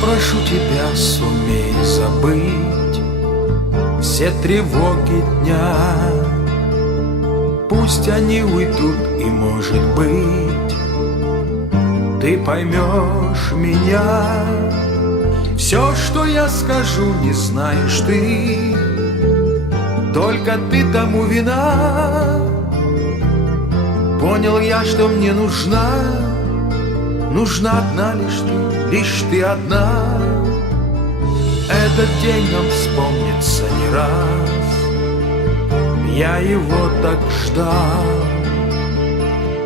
прошу тебя, сумей забыть Все тревоги дня. Пусть они уйдут, и может быть Ты поймешь меня. Все, что я скажу, не знаешь ты. Только ты тому вина. Понял я, что мне нужна Нужна одна лишь ты, лишь ты одна. Этот день нам вспомнится не раз. Я его так ждал.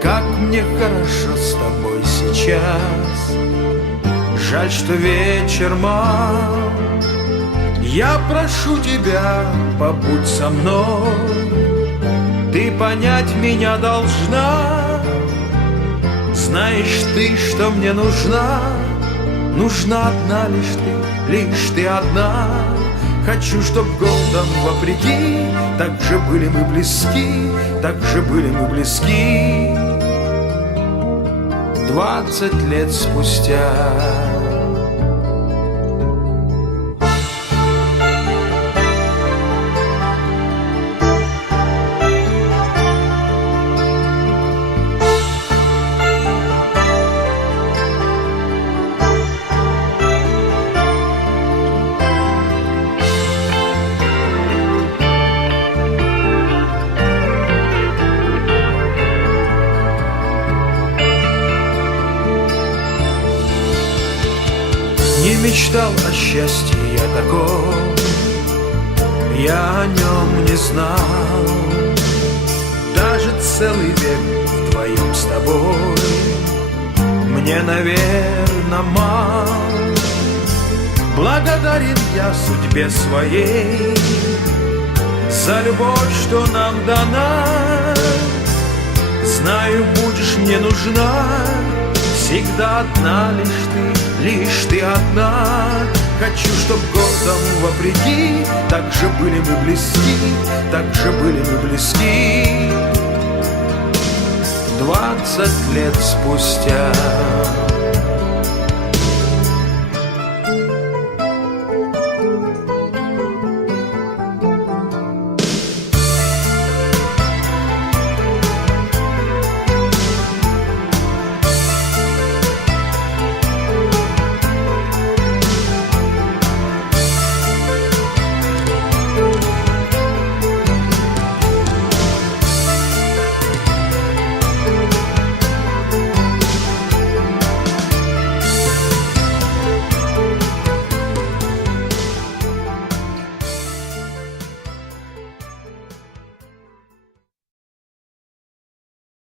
Как мне хорошо с тобой сейчас. Жаль, что вечер мал. Я прошу тебя, побудь со мной. Ты понять меня должна знаешь ты, что мне нужна? Нужна одна лишь ты, лишь ты одна. Хочу, чтоб годом вопреки Так же были мы близки, так же были мы близки Двадцать лет спустя мечтал о счастье я таком. Я о нем не знал. Даже целый век вдвоем с тобой Мне, наверное, мал. Благодарен я судьбе своей За любовь, что нам дана. Знаю, будешь мне нужна Всегда одна лишь ты, лишь ты одна. Хочу, чтоб годом вопреки Так же были мы близки, так же были мы близки. Двадцать лет спустя